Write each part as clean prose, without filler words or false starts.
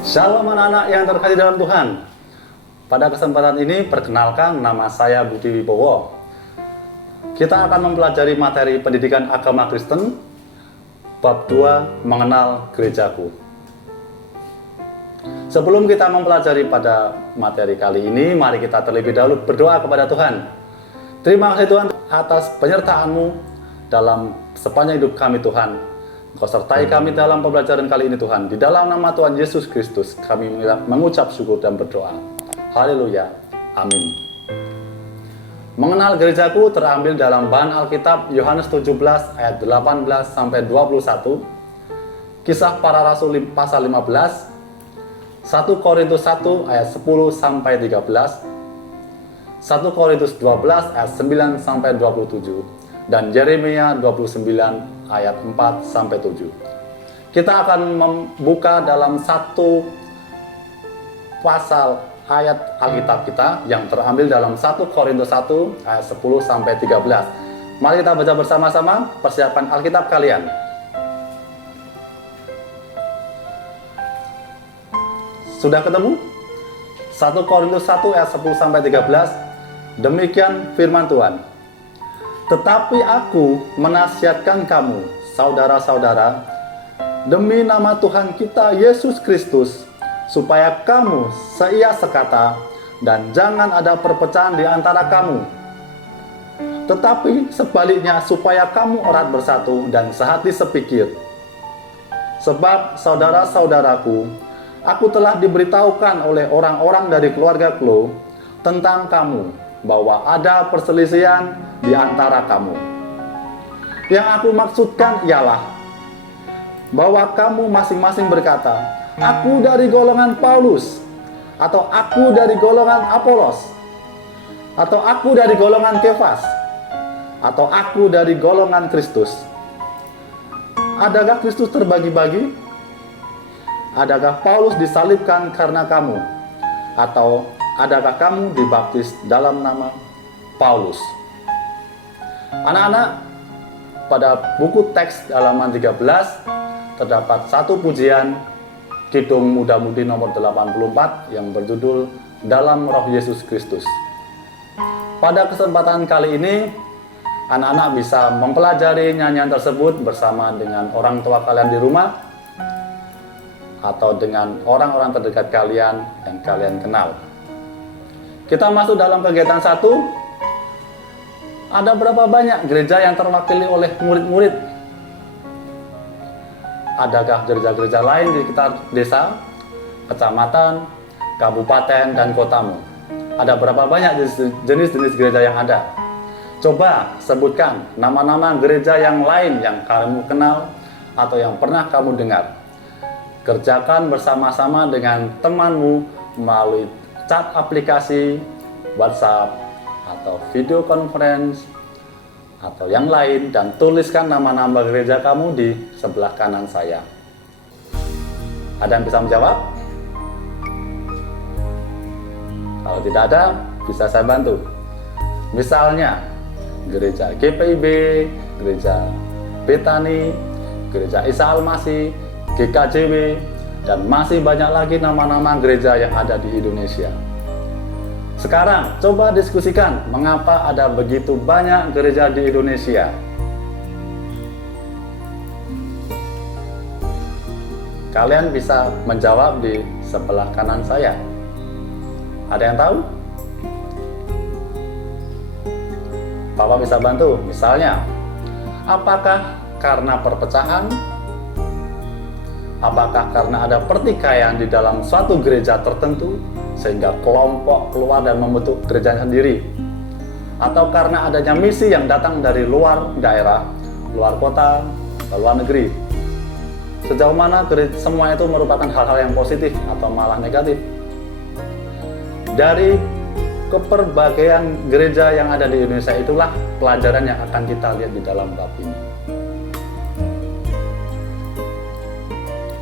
Shalom anak-anak yang terkasih dalam Tuhan. Pada kesempatan ini, perkenalkan, nama saya Budi Wibowo. Kita akan mempelajari materi pendidikan agama Kristen, bab 2, mengenal gerejaku. Sebelum kita mempelajari pada materi kali ini, mari kita terlebih dahulu berdoa kepada Tuhan. Terima kasih Tuhan atas penyertaan-Mu dalam sepanjang hidup kami Tuhan. Engkau sertai kami dalam pembelajaran kali ini Tuhan. Di dalam nama Tuhan Yesus Kristus kami mengucap syukur dan berdoa. Haleluya. Amin. Mengenal gerejaku terambil dalam bahan Alkitab Yohanes 17 ayat 18 sampai 21, Kisah Para Rasul pasal 15, 1 Korintus 1 ayat 10 sampai 13, 1 Korintus 12 ayat 9 sampai 27, dan Yeremia 29 ayat 4 sampai 7. Kita akan membuka dalam satu pasal ayat Alkitab kita yang terambil dalam 1 Korintus 1 ayat 10 sampai 13. Mari kita baca bersama-sama, persiapan Alkitab kalian. Sudah ketemu? 1 Korintus 1 ayat 10 sampai 13. Demikian firman Tuhan. Tetapi aku menasihatkan kamu, saudara-saudara, demi nama Tuhan kita Yesus Kristus, supaya kamu seia sekata dan jangan ada perpecahan di antara kamu. Tetapi sebaliknya supaya kamu erat bersatu dan sehati sepikir. Sebab saudara-saudaraku, aku telah diberitahukan oleh orang-orang dari keluarga Klo tentang kamu, bahwa ada perselisihan di antara kamu. Yang aku maksudkan ialah bahwa kamu masing-masing berkata, aku dari golongan Paulus, atau aku dari golongan Apolos, atau aku dari golongan Kefas, atau aku dari golongan Kristus. Adakah Kristus terbagi-bagi? Adakah Paulus disalibkan karena kamu? Atau adakah kamu dibaptis dalam nama Paulus? Anak-anak, pada buku teks halaman 13 terdapat satu pujian Kidung Muda-Mudi nomor 84 yang berjudul Dalam Roh Yesus Kristus. Pada kesempatan kali ini, anak-anak bisa mempelajari nyanyian tersebut bersama dengan orang tua kalian di rumah atau dengan orang-orang terdekat kalian yang kalian kenal. Kita masuk dalam kegiatan 1. Ada berapa banyak gereja yang terwakili oleh murid-murid? Adakah gereja-gereja lain di sekitar desa, kecamatan, kabupaten, dan kotamu? Ada berapa banyak jenis-jenis gereja yang ada? Coba sebutkan nama-nama gereja yang lain yang kamu kenal atau yang pernah kamu dengar. Kerjakan bersama-sama dengan temanmu melalui chat aplikasi, WhatsApp, atau video conference, atau yang lain, dan tuliskan nama-nama gereja kamu di sebelah kanan saya. Ada yang bisa menjawab? Kalau tidak ada, bisa saya bantu. Misalnya, gereja GPIB, gereja Betani, gereja Isa Al-Masih, GKJW, dan masih banyak lagi nama-nama gereja yang ada di Indonesia. Sekarang, coba diskusikan mengapa ada begitu banyak gereja di Indonesia. Kalian bisa menjawab di sebelah kanan saya. Ada yang tahu? Papa bisa bantu. Misalnya, apakah karena perpecahan? Apakah karena ada pertikaian di dalam suatu gereja tertentu sehingga kelompok keluar dan membentuk gerejanya sendiri? Atau karena adanya misi yang datang dari luar daerah, luar kota, luar negeri? Sejauh mana semua itu merupakan hal-hal yang positif atau malah negatif? Dari keperbagaian gereja yang ada di Indonesia itulah pelajaran yang akan kita lihat di dalam bab ini.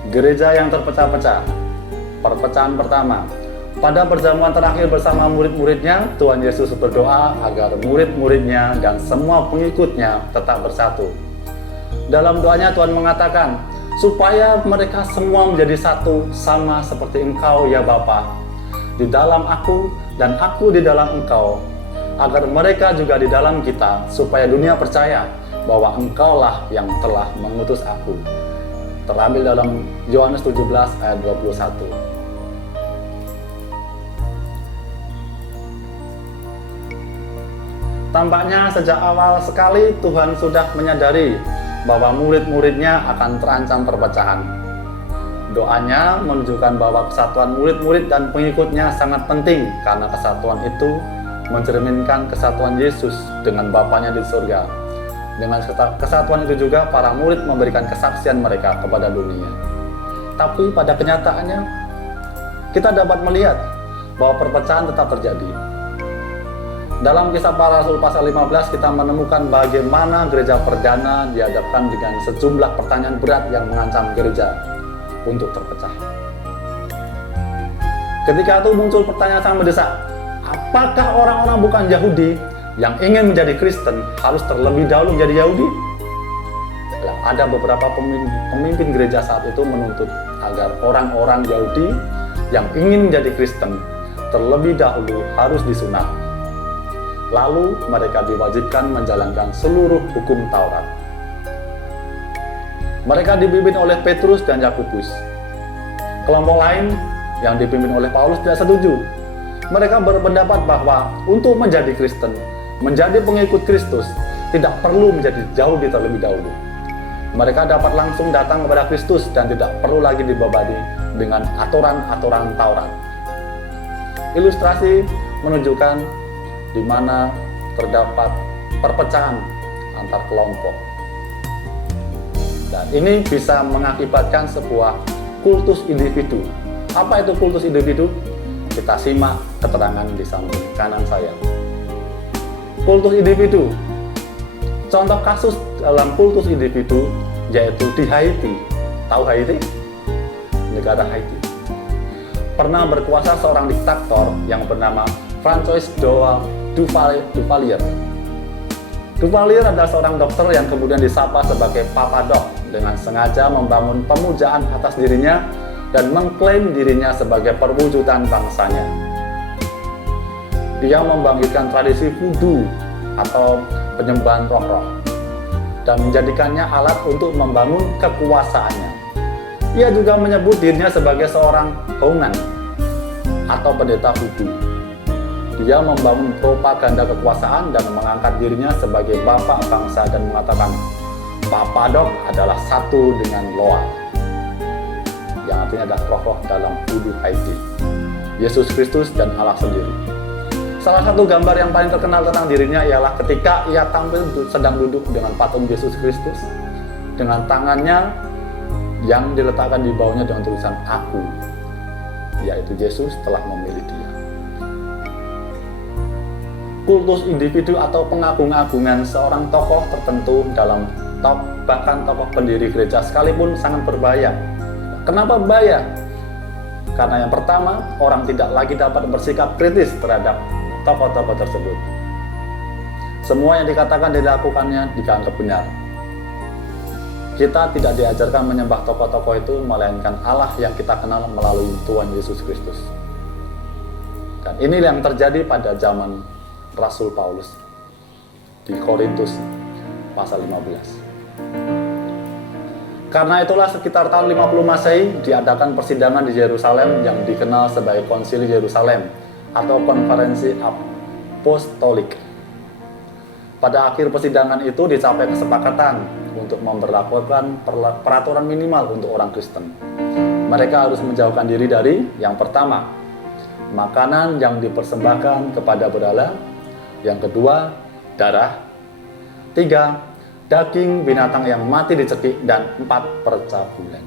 Gereja yang terpecah-pecah. Perpecahan pertama. Pada perjamuan terakhir bersama murid-muridnya, Tuhan Yesus berdoa agar murid-muridnya dan semua pengikutnya tetap bersatu. Dalam doanya Tuhan mengatakan, supaya mereka semua menjadi satu, sama seperti Engkau ya Bapa, di dalam aku dan aku di dalam Engkau, agar mereka juga di dalam kita, supaya dunia percaya bahwa Engkaulah yang telah mengutus aku. Terambil dalam Yohanes 17 ayat 21. Tampaknya sejak awal sekali Tuhan sudah menyadari bahwa murid-muridnya akan terancam perpecahan. Doanya menunjukkan bahwa kesatuan murid-murid dan pengikutnya sangat penting, karena kesatuan itu mencerminkan kesatuan Yesus dengan Bapanya di surga. Dengan kesatuan itu juga para murid memberikan kesaksian mereka kepada dunia. Tapi pada kenyataannya kita dapat melihat bahwa perpecahan tetap terjadi. Dalam Kisah Para Rasul pasal 15 kita menemukan bagaimana gereja perdana dihadapkan dengan sejumlah pertanyaan berat yang mengancam gereja untuk terpecah. Ketika itu muncul pertanyaan sangat mendesak, apakah orang-orang bukan Yahudi yang ingin menjadi Kristen harus terlebih dahulu menjadi Yahudi? Ada beberapa pemimpin gereja saat itu menuntut agar orang-orang Yahudi yang ingin menjadi Kristen terlebih dahulu harus disunat. Lalu mereka diwajibkan menjalankan seluruh hukum Taurat. Mereka dipimpin oleh Petrus dan Yakobus. Kelompok lain yang dipimpin oleh Paulus tidak setuju. Mereka berpendapat bahwa untuk menjadi Kristen, menjadi pengikut Kristus, tidak perlu menjadi Yahudi terlebih dahulu. Mereka dapat langsung datang kepada Kristus dan tidak perlu lagi dibebani dengan aturan-aturan Taurat. Ilustrasi menunjukkan di mana terdapat perpecahan antar kelompok. Dan ini bisa mengakibatkan sebuah kultus individu. Apa itu kultus individu? Kita simak keterangan di samping kanan saya. Kultus individu. Contoh kasus dalam kultus individu yaitu di Haiti. Tahu Haiti? Negara Haiti. Pernah berkuasa seorang diktator yang bernama Francois Duvalier. Duvalier adalah seorang dokter yang kemudian disapa sebagai Papa Doc dengan sengaja membangun pemujaan atas dirinya dan mengklaim dirinya sebagai perwujudan bangsanya. Dia membangkitkan tradisi voodoo atau penyembahan roh-roh dan menjadikannya alat untuk membangun kekuasaannya. Ia juga menyebut dirinya sebagai seorang hongan atau pendeta voodoo. Dia membangun propaganda kekuasaan dan mengangkat dirinya sebagai bapak bangsa dan mengatakan Papa Doc adalah satu dengan Loa, yang artinya adalah roh-roh dalam voodoo Haiti, Yesus Kristus dan Allah sendiri. Salah satu gambar yang paling terkenal tentang dirinya ialah ketika ia tampil sedang duduk dengan patung Yesus Kristus dengan tangannya yang diletakkan di bawahnya dengan tulisan Aku, yaitu Yesus telah memilih dia. Kultus individu atau pengagung-agungan seorang tokoh tertentu dalam bahkan tokoh pendiri gereja sekalipun sangat berbahaya. Kenapa berbahaya? Karena yang pertama, orang tidak lagi dapat bersikap kritis terhadap tokoh-tokoh tersebut. Semua yang dikatakan dilakukannya dianggap benar. Kita tidak diajarkan menyembah tokoh-tokoh itu, melainkan Allah yang kita kenal melalui Tuhan Yesus Kristus. Dan ini yang terjadi pada zaman Rasul Paulus di Korintus pasal 15. Karena itulah sekitar tahun 50 Masehi diadakan persidangan di Yerusalem yang dikenal sebagai Konsili Yerusalem atau Konferensi Apostolik. Pada akhir persidangan itu dicapai kesepakatan untuk memberlakukan peraturan minimal untuk orang Kristen. Mereka harus menjauhkan diri dari yang pertama, makanan yang dipersembahkan kepada berhala. Yang kedua, darah. 3, daging binatang yang mati dicekik. Dan 4, percabulan.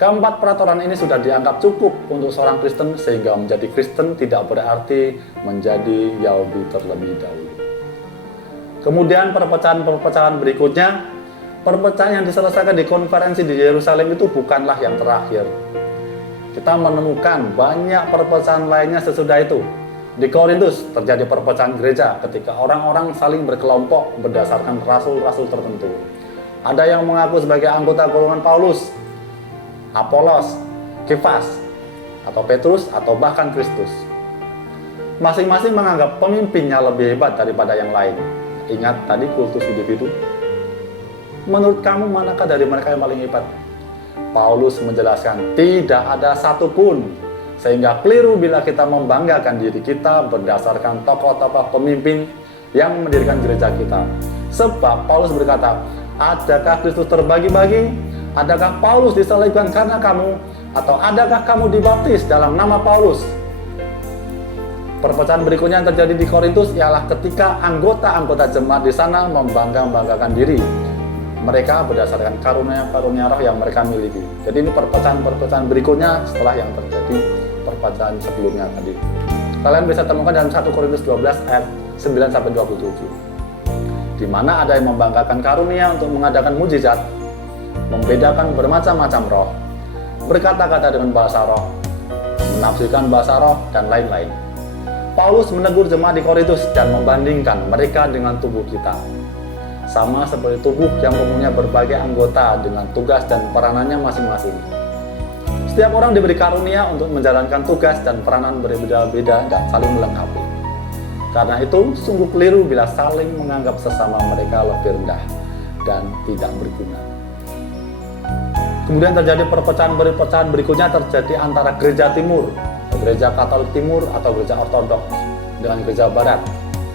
Keempat peraturan ini sudah dianggap cukup untuk seorang Kristen, sehingga menjadi Kristen tidak berarti menjadi Yahudi terlebih dahulu. Kemudian perpecahan-perpecahan berikutnya, perpecahan yang diselesaikan di konferensi di Yerusalem itu bukanlah yang terakhir. Kita menemukan banyak perpecahan lainnya sesudah itu. Di Korintus terjadi perpecahan gereja ketika orang-orang saling berkelompok berdasarkan rasul-rasul tertentu. Ada yang mengaku sebagai anggota golongan Paulus, Apolos, Kefas, atau Petrus, atau bahkan Kristus. Masing-masing menganggap pemimpinnya lebih hebat daripada yang lain. Ingat tadi kultus individu. Menurut kamu manakah dari mereka yang paling hebat? Paulus menjelaskan tidak ada satupun, sehingga keliru bila kita membanggakan diri kita berdasarkan tokoh-tokoh pemimpin yang mendirikan gereja kita. Sebab Paulus berkata, adakah Kristus terbagi-bagi? Adakah Paulus disalibkan karena kamu? Atau adakah kamu dibaptis dalam nama Paulus? Perpecahan berikutnya yang terjadi di Korintus ialah ketika anggota-anggota jemaat di sana membangga-banggakan diri mereka berdasarkan karunia-karunia roh yang mereka miliki. Jadi ini perpecahan-perpecahan berikutnya setelah yang terjadi perpecahan sebelumnya tadi. Kalian bisa temukan dalam 1 Korintus 12 ayat 9-27. Di mana ada yang membanggakan karunia untuk mengadakan mujizat, membedakan bermacam-macam roh, berkata-kata dengan bahasa roh, menafsirkan bahasa roh, dan lain-lain. Paulus menegur jemaat di Korintus dan membandingkan mereka dengan tubuh kita. Sama seperti tubuh yang mempunyai berbagai anggota dengan tugas dan peranannya masing-masing. Setiap orang diberi karunia untuk menjalankan tugas dan peranan berbeda-beda dan saling melengkapi. Karena itu, sungguh keliru bila saling menganggap sesama mereka lebih rendah dan tidak berguna. Kemudian terjadi perpecahan berikutnya terjadi antara gereja timur, gereja Katolik Timur atau gereja Ortodoks dengan gereja Barat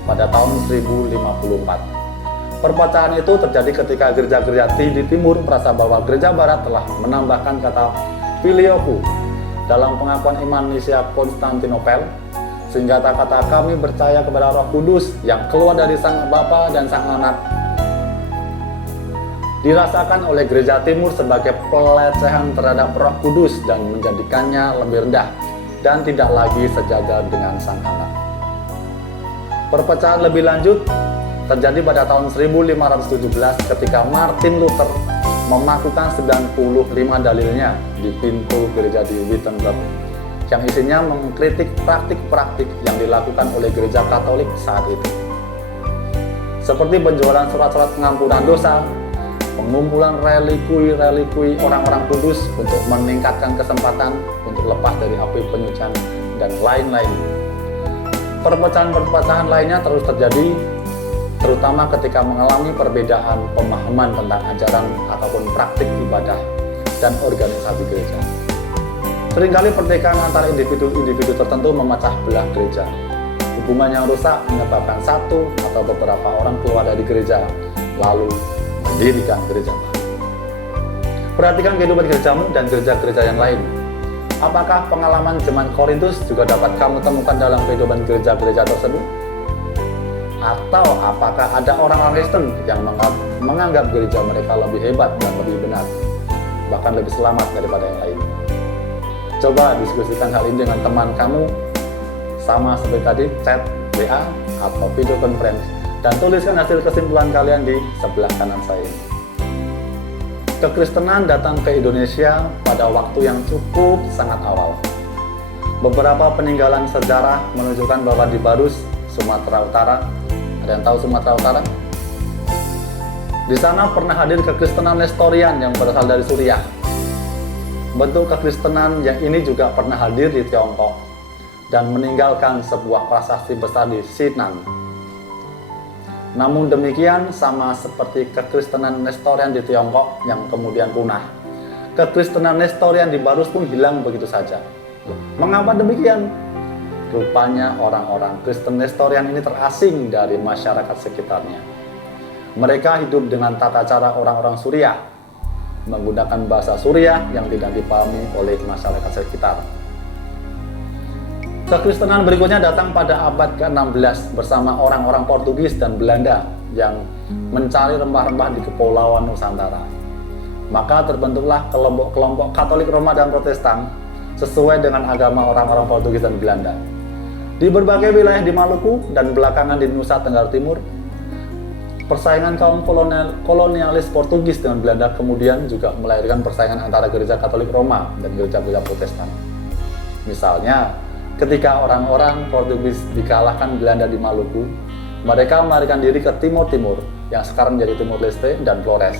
pada tahun 1054. Perpecahan itu terjadi ketika gereja-gereja di timur merasa bahwa gereja Barat telah menambahkan kata filioku dalam pengakuan iman Nisia Konstantinopel, sehingga kata kami percaya kepada Roh Kudus yang keluar dari Sang Bapa dan Sang Anak dirasakan oleh gereja timur sebagai pelecehan terhadap Roh Kudus dan menjadikannya lebih rendah dan tidak lagi sejajar dengan Sang Anak. Perpecahan lebih lanjut terjadi pada tahun 1517 ketika Martin Luther memakukan 95 dalilnya di pintu gereja di Wittenberg yang isinya mengkritik praktik-praktik yang dilakukan oleh gereja Katolik saat itu. Seperti penjualan surat-surat pengampunan dosa, pengumpulan relikui orang-orang kudus untuk meningkatkan kesempatan untuk lepas dari api penyucian, dan lain-lain. Perpecahan-perpecahan lainnya terus terjadi, terutama ketika mengalami perbedaan pemahaman tentang ajaran ataupun praktik ibadah dan organisasi gereja. Seringkali pertikaian antara individu-individu tertentu memecah belah gereja. Hubungan yang rusak menyebabkan satu atau beberapa orang keluar dari gereja, lalu mendirikan gereja baru. Perhatikan kehidupan gerejamu dan gereja-gereja yang lain. Apakah pengalaman zaman Korintus juga dapat kamu temukan dalam kehidupan gereja-gereja tersebut? Atau apakah ada orang-orang Kristen yang menganggap gereja mereka lebih hebat dan lebih benar, bahkan lebih selamat daripada yang lain? Coba diskusikan hal ini dengan teman kamu, sama seperti tadi, chat, WA, atau video conference, dan tuliskan hasil kesimpulan kalian di sebelah kanan saya ini. Kekristenan datang ke Indonesia pada waktu yang cukup sangat awal. Beberapa peninggalan sejarah menunjukkan bahwa di Barus, Sumatera Utara, ada yang tahu Sumatera Utara? Di sana pernah hadir kekristenan Nestorian yang berasal dari Suriah. Bentuk kekristenan yang ini juga pernah hadir di Tiongkok dan meninggalkan sebuah prasasti besar di Sinan. Namun demikian, sama seperti kekristenan Nestorian di Tiongkok yang kemudian punah, kekristenan Nestorian di Barus pun hilang begitu saja. Mengapa demikian? Rupanya orang-orang Kristen Nestorian ini terasing dari masyarakat sekitarnya. Mereka hidup dengan tata cara orang-orang Suriah, menggunakan bahasa Suriah yang tidak dipahami oleh masyarakat sekitar. Kekristenan berikutnya datang pada abad ke-16 bersama orang-orang Portugis dan Belanda yang mencari rempah-rempah di Kepulauan Nusantara. Maka terbentuklah kelompok-kelompok Katolik Roma dan Protestan sesuai dengan agama orang-orang Portugis dan Belanda. Di berbagai wilayah di Maluku dan belakangan di Nusa Tenggara Timur, persaingan kaum kolonialis Portugis dengan Belanda kemudian juga melahirkan persaingan antara gereja Katolik Roma dan gereja-gereja Protestan. Misalnya, ketika orang-orang Portugis dikalahkan Belanda di Maluku, mereka melarikan diri ke Timur-Timur, yang sekarang menjadi Timor Leste dan Flores.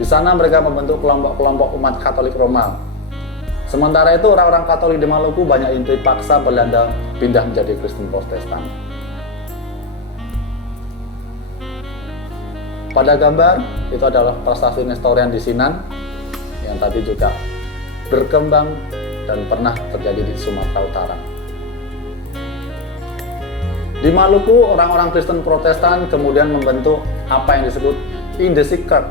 Di sana mereka membentuk kelompok-kelompok umat Katolik Roma Sementara itu orang-orang Katolik di Maluku banyak yang dipaksa Belanda pindah menjadi Kristen Protestan. Pada gambar itu adalah prestasi Nestorian di Sinan yang tadi juga berkembang dan pernah terjadi di Sumatera Utara. Di Maluku, orang-orang Kristen Protestan kemudian membentuk apa yang disebut Indosiker,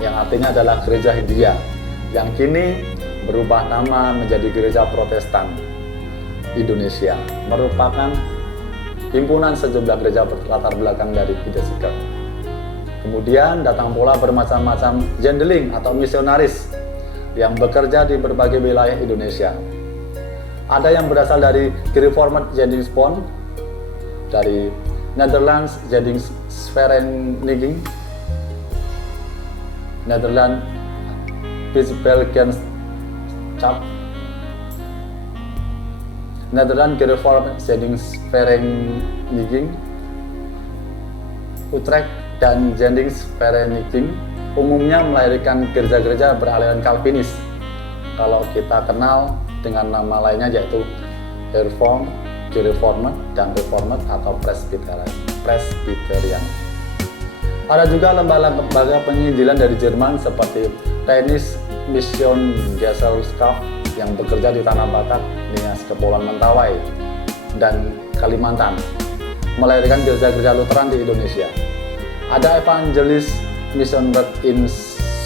yang artinya adalah Gereja Hindia, yang kini berubah nama menjadi Gereja Protestan Indonesia, merupakan himpunan sejumlah gereja berlatar belakang dari Indosiker. Kemudian datang pula bermacam-macam zendeling atau misionaris yang bekerja di berbagai wilayah Indonesia. Ada yang berasal dari Gereformed Zendingsbond, dari Netherlands Zendingsvereniging, Netherlands Bisbelgenschap, Netherlands Gereformed Zendingsvereniging, Utrecht dan Zendingsvereniging umumnya melahirkan gereja-gereja beraliran Calvinis. Kalau kita kenal dengan nama lainnya yaitu Hervormd, Gereformed, dan Reformed atau Presbyterian. Ada juga lembaga penginjilan dari Jerman seperti Rheinische Mission Gesellschaft yang bekerja di Tanah Batak, Nias, Kepulauan Mentawai, dan Kalimantan, melahirkan gereja-gereja Lutheran di Indonesia. Ada Evangelis Mission Work in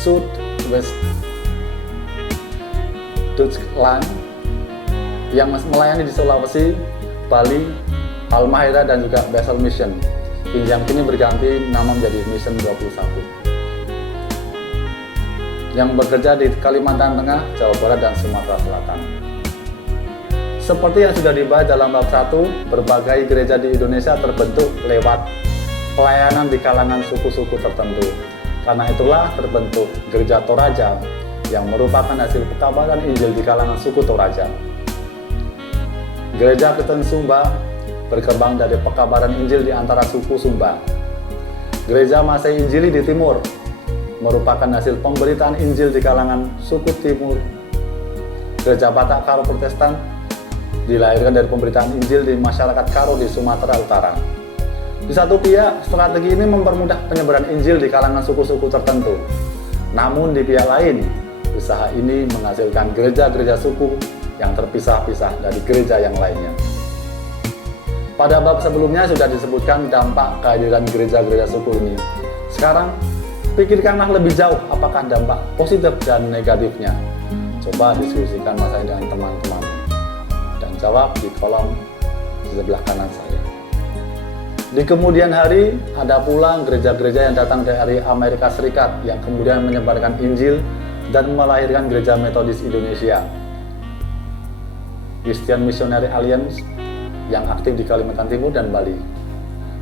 Southwest Deutschland yang melayani di Sulawesi, Bali, Halmahera, dan juga Basel Mission, yang kini berganti nama menjadi Mission 21, yang bekerja di Kalimantan Tengah, Jawa Barat, dan Sumatera Selatan. Seperti yang sudah dibahas dalam bab 1, berbagai gereja di Indonesia terbentuk lewat pelayanan di kalangan suku-suku tertentu. Karena itulah terbentuk Gereja Toraja yang merupakan hasil pekabaran Injil di kalangan suku Toraja. Gereja Kristen Sumba berkembang dari pekabaran Injil di antara suku Sumba. Gereja Masai Injili di Timur merupakan hasil pemberitaan Injil di kalangan suku Timur. Gereja Batak Karo Protestan dilahirkan dari pemberitaan Injil di masyarakat Karo di Sumatera Utara. Di satu pihak, strategi ini mempermudah penyebaran Injil di kalangan suku-suku tertentu. Namun di pihak lain, usaha ini menghasilkan gereja-gereja suku yang terpisah-pisah dari gereja yang lainnya. Pada bab sebelumnya sudah disebutkan dampak kehadiran gereja-gereja suku ini. Sekarang, pikirkanlah lebih jauh apakah dampak positif dan negatifnya. Coba diskusikan masalah dengan teman-teman dan jawab di kolom di sebelah kanan saya. Di kemudian hari, ada pula gereja-gereja yang datang dari Amerika Serikat yang kemudian menyebarkan Injil dan melahirkan Gereja Metodis Indonesia, Christian Missionary Alliance yang aktif di Kalimantan Timur dan Bali.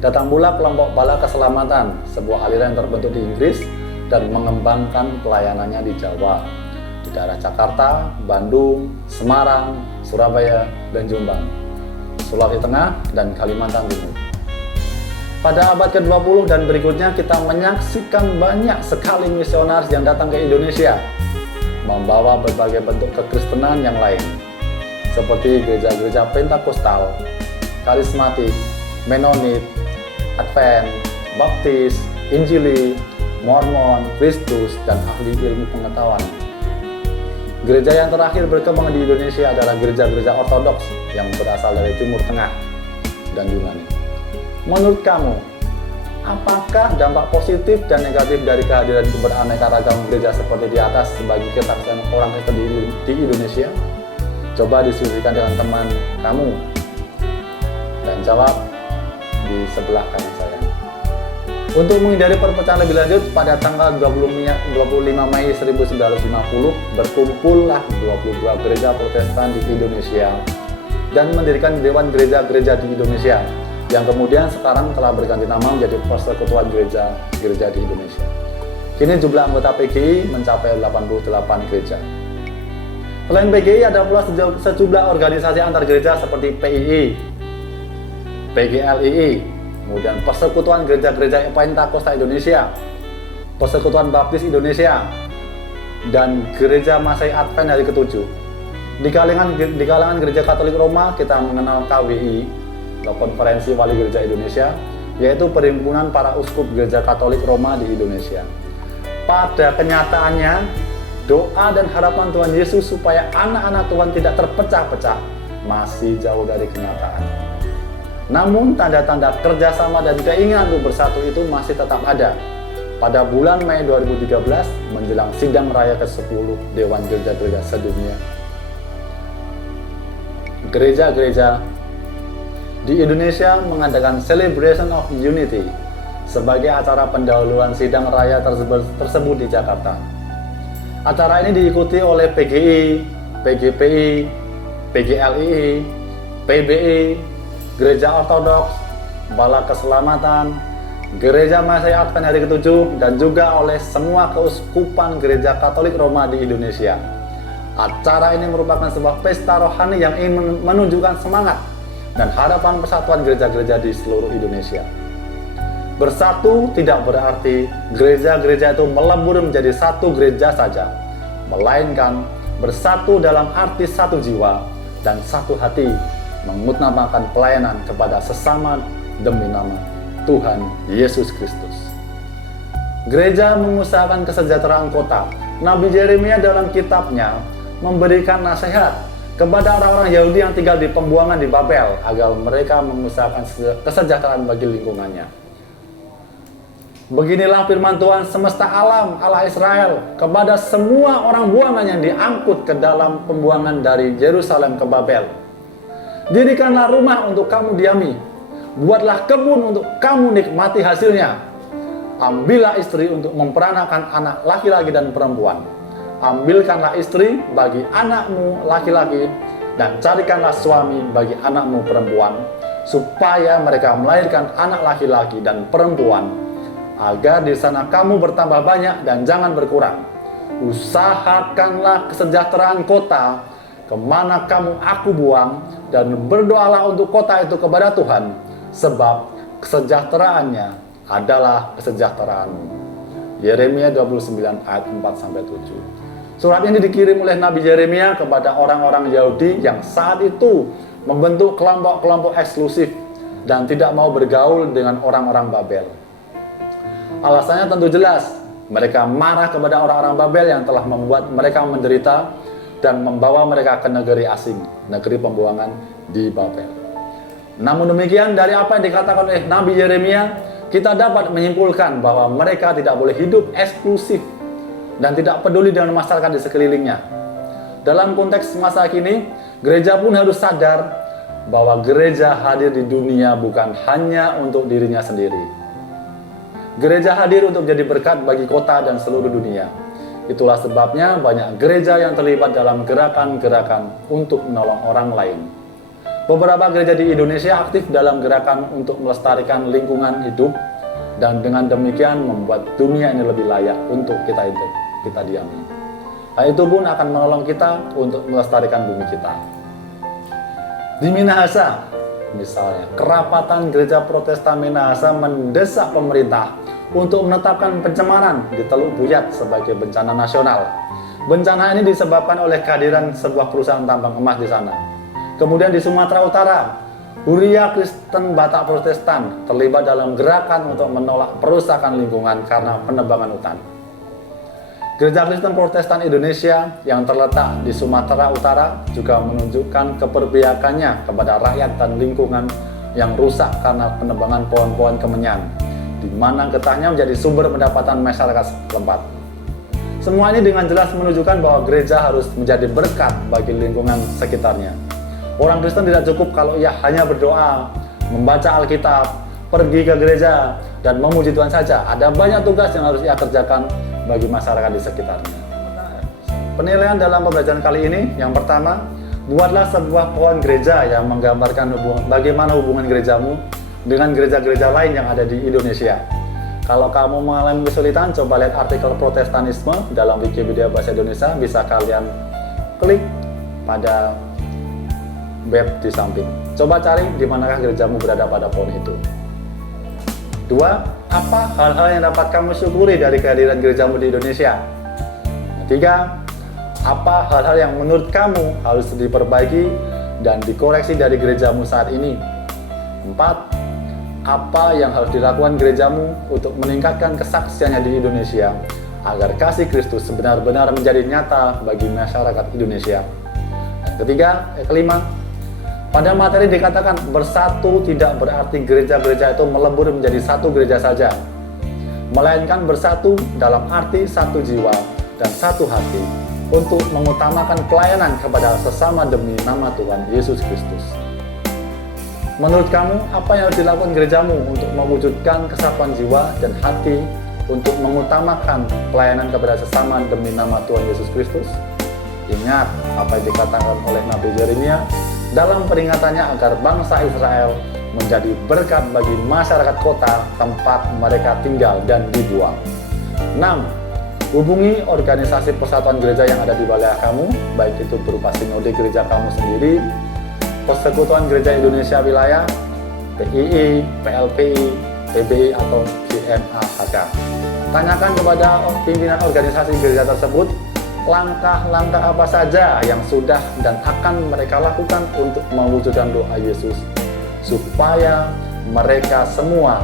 Datang pula kelompok Bala Keselamatan, sebuah aliran yang terbentuk di Inggris dan mengembangkan pelayanannya di Jawa, di daerah Jakarta, Bandung, Semarang, Surabaya, dan Jombang, Sulawesi Tengah, dan Kalimantan Timur. Pada abad ke-20 dan berikutnya kita menyaksikan banyak sekali misionaris yang datang ke Indonesia membawa berbagai bentuk kekristenan yang lain seperti gereja-gereja Pentakustal, Karismatik, Menonit, Advent, Baptis, Injili, Mormon, Kristus, dan ahli ilmu pengetahuan. Gereja yang terakhir berkembang di Indonesia adalah gereja-gereja Ortodoks yang berasal dari Timur Tengah dan Yunani. Menurut kamu, apakah dampak positif dan negatif dari kehadiran beraneka-ragam gereja seperti di atas sebagai kesaksian orang Kristen di Indonesia? Coba diskusikan dengan teman kamu dan jawab di sebelah kanan saya. Untuk menghindari perpecahan lebih lanjut, pada tanggal 25 Mei 1950 berkumpullah 22 gereja Protestan di Indonesia dan mendirikan Dewan Gereja-Gereja di Indonesia, yang kemudian sekarang telah berganti nama menjadi Persekutuan Gereja-Gereja di Indonesia. Kini jumlah anggota PGI mencapai 88 gereja. Selain PGI, ada pula sejumlah organisasi antar gereja seperti PII, PGLII, kemudian Persekutuan Gereja-Gereja Pentakosta Indonesia, Persekutuan Baptis Indonesia, dan Gereja Masai Advent Hari ke-7. Di kalangan Gereja Katolik Roma kita mengenal KWI, atau Konferensi Wali Gereja Indonesia, yaitu perhimpunan para uskup Gereja Katolik Roma di Indonesia. Pada kenyataannya, doa dan harapan Tuhan Yesus supaya anak-anak Tuhan tidak terpecah-pecah masih jauh dari kenyataan. Namun tanda-tanda kerjasama dan keinginan untuk bersatu itu masih tetap ada. Pada bulan Mei 2013 menjelang sidang raya ke-10 Dewan Gereja-Gereja Sedunia, gereja-gereja di Indonesia mengadakan Celebration of Unity sebagai acara pendahuluan sidang raya tersebut di Jakarta. Acara ini diikuti oleh PGI, PGPI, PGLII, PBI, Gereja Ortodoks, Bala Keselamatan, Gereja Masih Advent Hari ke-7, dan juga oleh semua keuskupan Gereja Katolik Roma di Indonesia. Acara ini merupakan sebuah pesta rohani yang ingin menunjukkan semangat dan harapan persatuan gereja-gereja di seluruh Indonesia. Bersatu tidak berarti gereja-gereja itu melebur menjadi satu gereja saja, melainkan bersatu dalam arti satu jiwa dan satu hati, mengutamakan pelayanan kepada sesama demi nama Tuhan Yesus Kristus. Gereja mengusahakan kesejahteraan kota. Nabi Yeremia dalam kitabnya memberikan nasihat kepada orang-orang Yahudi yang tinggal di pembuangan di Babel agar mereka mengusahakan kesejahteraan bagi lingkungannya. Beginilah firman Tuhan semesta alam Allah Israel kepada semua orang buangan yang diangkut ke dalam pembuangan dari Yerusalem ke Babel. Dirikanlah rumah untuk kamu diami, buatlah kebun untuk kamu nikmati hasilnya. Ambillah istri untuk memperanakan anak laki-laki dan perempuan. Ambilkanlah istri bagi anakmu laki-laki dan carikanlah suami bagi anakmu perempuan, supaya mereka melahirkan anak laki-laki dan perempuan, agar di sana kamu bertambah banyak dan jangan berkurang. Usahakanlah kesejahteraan kota kemana kamu aku buang, dan berdoalah untuk kota itu kepada Tuhan, sebab kesejahteraannya adalah kesejahteraanmu. Yeremia 29 ayat 4-7. Surat ini dikirim oleh Nabi Yeremia kepada orang-orang Yahudi yang saat itu membentuk kelompok-kelompok eksklusif dan tidak mau bergaul dengan orang-orang Babel. Alasannya tentu jelas, mereka marah kepada orang-orang Babel yang telah membuat mereka menderita dan membawa mereka ke negeri asing, negeri pembuangan di Babel. Namun demikian, dari apa yang dikatakan oleh Nabi Yeremia, kita dapat menyimpulkan bahwa mereka tidak boleh hidup eksklusif dan tidak peduli dengan masyarakat di sekelilingnya. Dalam konteks masa kini, gereja pun harus sadar bahwa gereja hadir di dunia bukan hanya untuk dirinya sendiri. Gereja hadir untuk jadi berkat bagi kota dan seluruh dunia. Itulah sebabnya banyak gereja yang terlibat dalam gerakan-gerakan untuk menolong orang lain. Beberapa gereja di Indonesia aktif dalam gerakan untuk melestarikan lingkungan hidup, dan dengan demikian membuat dunia ini lebih layak untuk kita diami. Hal itu pun akan menolong kita untuk melestarikan bumi kita. Di Minahasa, misalnya, kerapatan gereja Protestan Minahasa mendesak pemerintah untuk menetapkan pencemaran di Teluk Buyat sebagai bencana nasional. Bencana ini disebabkan oleh kehadiran sebuah perusahaan tambang emas di sana. Kemudian di Sumatera Utara, Huria Kristen Batak Protestan terlibat dalam gerakan untuk menolak perusakan lingkungan karena penebangan hutan. Gereja Kristen Protestan Indonesia yang terletak di Sumatera Utara juga menunjukkan keperpihakannya kepada rakyat dan lingkungan yang rusak karena penebangan pohon-pohon kemenyan, di mana getahnya menjadi sumber pendapatan masyarakat setempat. Semua ini dengan jelas menunjukkan bahwa gereja harus menjadi berkat bagi lingkungan sekitarnya. Orang Kristen tidak cukup kalau ia hanya berdoa, membaca Alkitab, pergi ke gereja, dan memuji Tuhan saja. Ada banyak tugas yang harus ia kerjakan bagi masyarakat di sekitarnya. Penilaian dalam pembelajaran kali ini, yang pertama, buatlah sebuah pohon gereja yang menggambarkan bagaimana hubungan gerejamu dengan gereja-gereja lain yang ada di Indonesia. Kalau kamu mengalami kesulitan, coba lihat artikel Protestanisme dalam Wikipedia Bahasa Indonesia, bisa kalian klik pada web di samping. Coba cari di manakah gerejamu berada pada pohon itu. 2. Apa hal-hal yang dapat kamu syukuri dari kehadiran gerejamu di Indonesia? 3. Apa hal-hal yang menurut kamu harus diperbaiki dan dikoreksi dari gerejamu saat ini? 4. Apa yang harus dilakukan gerejamu untuk meningkatkan kesaksiannya di Indonesia agar kasih Kristus benar-benar menjadi nyata bagi masyarakat Indonesia? Kelima, pada materi dikatakan bersatu tidak berarti gereja-gereja itu melebur menjadi satu gereja saja, melainkan bersatu dalam arti satu jiwa dan satu hati untuk mengutamakan pelayanan kepada sesama demi nama Tuhan Yesus Kristus. Menurut kamu, apa yang harus dilakukan gerejamu untuk mewujudkan kesatuan jiwa dan hati untuk mengutamakan pelayanan kepada sesama demi nama Tuhan Yesus Kristus? Ingat apa yang dikatakan oleh Nabi Yeremia dalam peringatannya agar bangsa Israel menjadi berkat bagi masyarakat kota tempat mereka tinggal dan dibuang. 6. Hubungi organisasi persatuan gereja yang ada di wilayah kamu, baik itu berupa sinode gereja kamu sendiri, Persekutuan Gereja Indonesia Wilayah, PII, PLPI, PBI, atau GMAHK. Tanyakan kepada pimpinan organisasi gereja tersebut langkah-langkah apa saja yang sudah dan akan mereka lakukan untuk mewujudkan doa Yesus, supaya mereka semua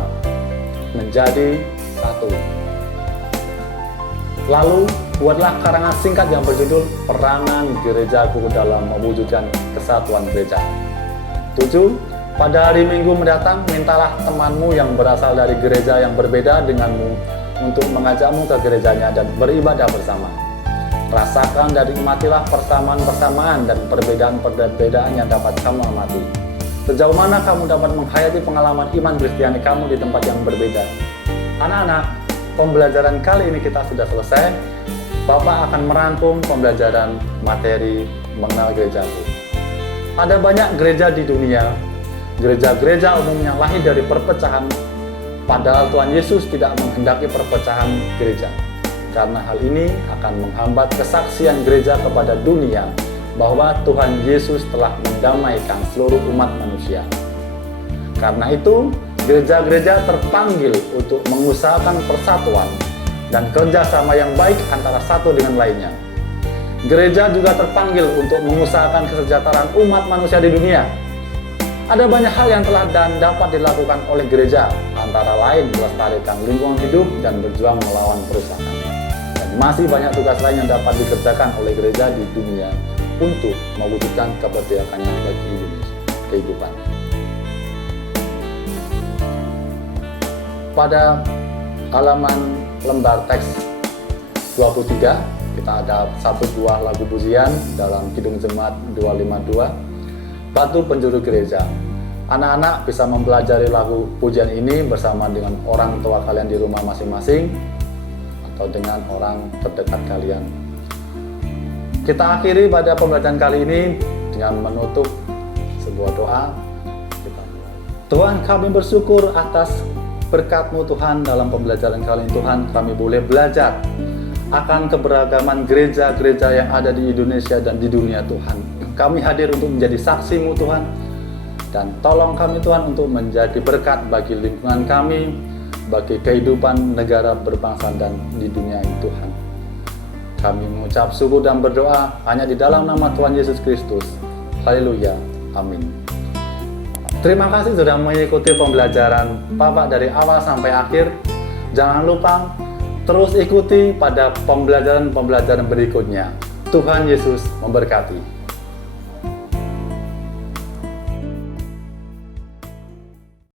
menjadi satu. Lalu, buatlah karangan singkat yang berjudul Peranan Gerejaku dalam Mewujudkan Kesatuan Gereja. 7. Pada hari Minggu mendatang, mintalah temanmu yang berasal dari gereja yang berbeda denganmu untuk mengajakmu ke gerejanya dan beribadah bersama. Rasakan dan nikmatilah persamaan-persamaan dan perbedaan-perbedaan yang dapat kamu amati. Sejauh mana kamu dapat menghayati pengalaman iman Kristiani kamu di tempat yang berbeda. Anak-anak, pembelajaran kali ini kita sudah selesai. Bapak akan merangkum pembelajaran materi mengenal gerejaku. Ada banyak gereja di dunia, gereja-gereja umumnya lahir dari perpecahan, padahal Tuhan Yesus tidak menghendaki perpecahan gereja. Karena hal ini akan menghambat kesaksian gereja kepada dunia bahwa Tuhan Yesus telah mendamaikan seluruh umat manusia. Karena itu, gereja-gereja terpanggil untuk mengusahakan persatuan dan kerjasama yang baik antara satu dengan lainnya. Gereja juga terpanggil untuk mengusahakan kesejahteraan umat manusia di dunia. Ada banyak hal yang telah dan dapat dilakukan oleh gereja, antara lain melestarikan lingkungan hidup dan berjuang melawan perusakan. Dan masih banyak tugas lain yang dapat dikerjakan oleh gereja di dunia untuk mewujudkan keberpihakannya bagi Indonesia, kehidupan. Pada halaman lembar teks 23, kita ada satu buah lagu pujian dalam Kidung Jemaat 252, Batu Penjuru Gereja. Anak-anak bisa mempelajari lagu pujian ini bersama dengan orang tua kalian di rumah masing-masing atau dengan orang terdekat kalian. Kita akhiri pada pembelajaran kali ini dengan menutup sebuah doa. Tuhan, kami bersyukur atas berkat-Mu Tuhan. Dalam pembelajaran kali ini Tuhan, kami boleh belajar akan keberagaman gereja-gereja yang ada di Indonesia dan di dunia Tuhan. Kami hadir untuk menjadi saksi-Mu Tuhan, dan tolong kami Tuhan untuk menjadi berkat bagi lingkungan kami, bagi kehidupan negara berbangsa dan di dunia ini Tuhan. Kami mengucap syukur dan berdoa hanya di dalam nama Tuhan Yesus Kristus. Haleluya. Amin. Terima kasih sudah mengikuti pembelajaran Bapak dari awal sampai akhir. Jangan lupa terus ikuti pada pembelajaran-pembelajaran berikutnya. Tuhan Yesus memberkati.